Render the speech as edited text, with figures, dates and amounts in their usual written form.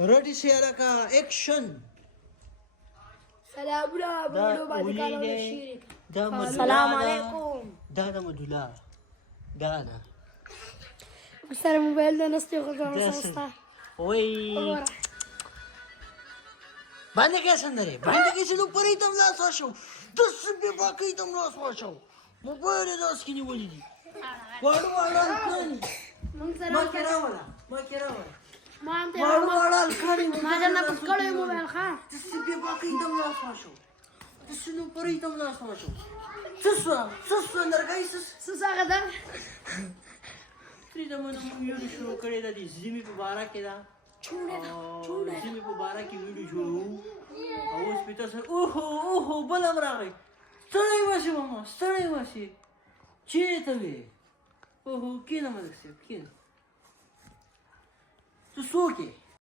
ready share का एक्शन سلام عليكم دانا مدولا دانا سر موبایل نه نسته خو وای باندې کې سندره باندې کې چې لو پرې تم لاس واشو د سبه باقي تم لاس واشو موبایل داس کې نیولې دي واړو الکاني ما کراولا ما هم ته واړو الکاني ما جنا پس کړو موبایل ښا د سبه باقي تم لاس واشو د سنو پرې تم لاس واشو څه نرګای سساګه ده ترې د مونږ یو شروع کړی د دې زمي په بارا کې دا زمي په بارا کې ویډیو جوړو او اوس په تاسو اوه بلم راغی ستړی واشي ماما ستړی واشي چیرته وې اوه کینه مې څه کینه څه څوک